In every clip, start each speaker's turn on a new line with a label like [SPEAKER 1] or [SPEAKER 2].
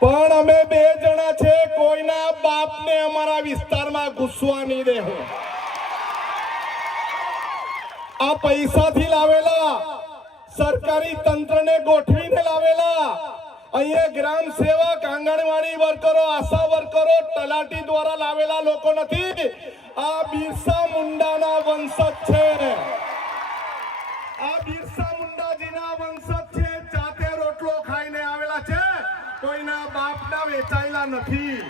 [SPEAKER 1] પણ અમે બે જણા છે, કોઈના બાપને અમારા વિસ્તારમાં ઘૂસવા નહીં દેહો. આ પૈસાથી લાવેલા, સરકારી તંત્રને ગોઠવીને લાવેલા, અહીંયા ગ્રામ સેવક, આંગણવાડી વર્કરો, આશા વર્કરો, તલાટી દ્વારા લાવેલા લોકો નથી. આ બિરસા મુંડાના વંશજ છે. બાપના વેચાયેલા નથી.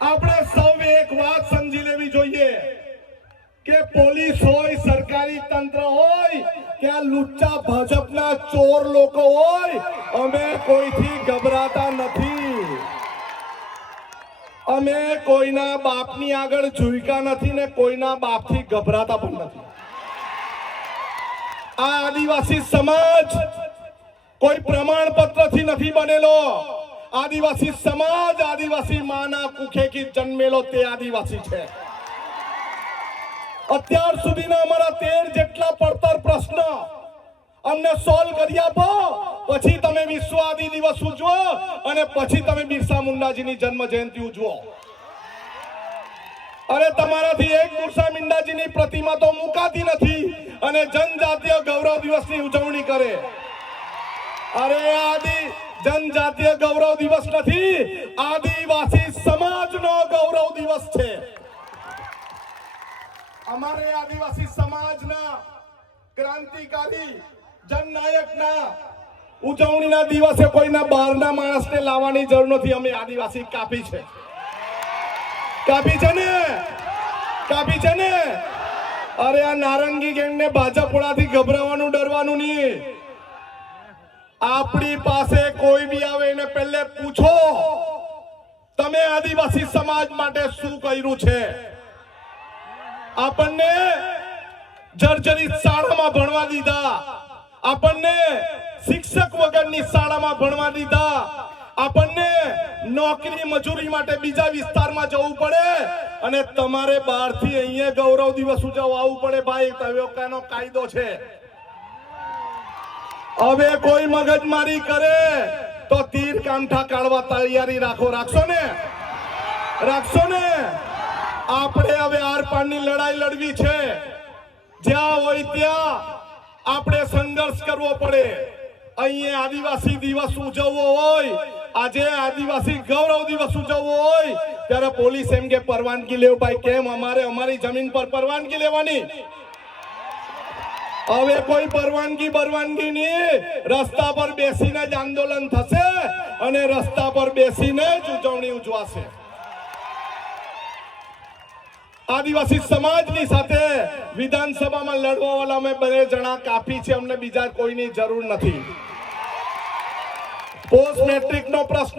[SPEAKER 1] આપણે સૌએ એક વાત સમજી લેવી જોઈએ કે પોલીસ હોય, સરકારી તંત્ર હોય, કે આ લુચ્ચા ભાજપના ચોર લોકો હોય, અમે કોઈથી ગભરાતા નથી. અમે કોઈના બાપની આગળ ઝૂક્યા નથી ને કોઈના બાપથી ગભરાતા પણ નથી. આ આદિવાસી સમાજ કોઈ પ્રમાણપત્રથી નથી બનેલો. આદિવાસી સમાજ, આદિવાસી માના કુખેથી જન્મેલો તે આદિવાસી છે. અત્યાર સુધીના અમારા તેર જેટલા પડતર પ્રશ્ન અમને સોલ્વ કરી આપો. પછી તમે વિશ્વ આદિ દિવસ ઉજવો અને પછી તમે બિરસા મુંડાજીની જન્મ જયંતિ ઉજવો. અરે તમારાથી એક બિરસા મુંડાજીની પ્રતિમા તો મુકાતી નથી અને જનજાતીય ગૌરવ દિવસની ઉજવણી કરે. અરે આદિ, જનજાતીય ગૌરવ દિવસ નથી. આદિવાસી સમાજનો ગૌરવ દિવસ છે. અમારે આદિવાસી સમાજના ક્રાંતિકારી, જનનાયકના ઉજવણીના દિવસે કોઈના બહારના માણસને લાવવાની જરૂર નથી. અમે આદિવાસી કાપી છે. કાપી છે ને? કાપી છે ને? અરે આ નારંગી ગેંગને ભાજપોળાથી ગભરાવાનું, ડરવાનું નહીં. આપણી પાસે કોઈ બી આવે એને પહેલે પૂછો. તમે આદિવાસી સમાજ માટે શું કર્યું છે? આપણને જર્જરિત શાળામાં ભણવા દીધા. આપણને શિક્ષક વગરની શાળામાં ભણવા દીધા. આપણને નોકરી મજૂરી માટે બીજા વિસ્તારમાં જવું પડે અને તમારે બહારથી અહીંયા ગૌરવ દિવસ ઉજવવા આવવું પડે ભાઈ. તવ્યોકાનો કાયદો છે. હવે કોઈ મગજમારી કરે તો તીર કાંઠા કાઢવા તૈયારી રાખો. રાખશો ને? રાખશો ને? આપણે હવે આર પારની લડાઈ લડવી છે. જ્યાં હોય ત્યાં આપણે સંઘર્ષ કરવો પડે. અહીંયા આદિવાસી દિવસ ઉજવવો હોય, આજે આદિવાસી ગૌરવ દિવસ ઉજવવો હોય, ત્યારે પોલીસ એમ કે પરવાનગી લેવું ભાઈ, કેમ અમારે અમારી જમીન પર પરવાનગી લેવાની? હવે કોઈ પરવાનગી પરવાનગી નહીં. રસ્તા પર બેસીને જ આંદોલન થશે અને રસ્તા પર બેસીને જ ઉજવણી ઉજવાશે. આદિવાસી સમાજની સાથે વિધાનસભામાં લડવા વાળા અમે બે જણા કાફી છે અમને બીજા કોઈની જરૂર નથી. પોસ્ટ મેટ્રિક નો પ્રશ્ન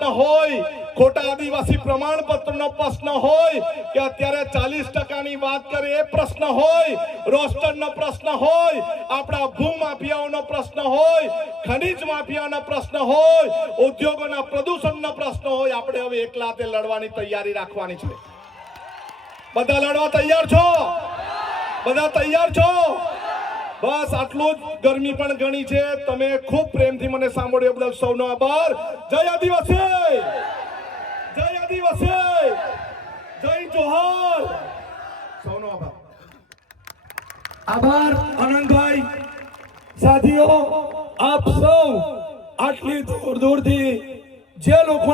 [SPEAKER 1] આદિવાસી પ્રમાણપત્ર નો પ્રશ્ન હોય કે અત્યારે ચાલીસ ટકાની વાત કરીએ એ પ્રશ્ન હોય રોસ્ટર નો પ્રશ્ન હોય, આપણા ભૂમાફિયાઓનો પ્રશ્ન હોય, ખનીજ માફિયાનો પ્રશ્ન હોય, ઉદ્યોગોના પ્રદૂષણનો પ્રશ્ન હોય, આપણે હવે એકલા તે લડવાની તૈયારી રાખવાની છે. બધા લડવા તૈયાર છો? બધા તૈયાર છો? બસ, આટલું જ ગરમી પણ ઘણી છે. તમે ખૂબ પ્રેમથી મને સાંભળ્યો બદલ સૌનો આભાર. જય આદિવાસી જય આદિવાસી જય જોહાર સૌનો આભાર
[SPEAKER 2] આભાર આનંદભાઈ. સાથીઓ આપ સૌ આટલી દૂર દૂરથી જે લોકો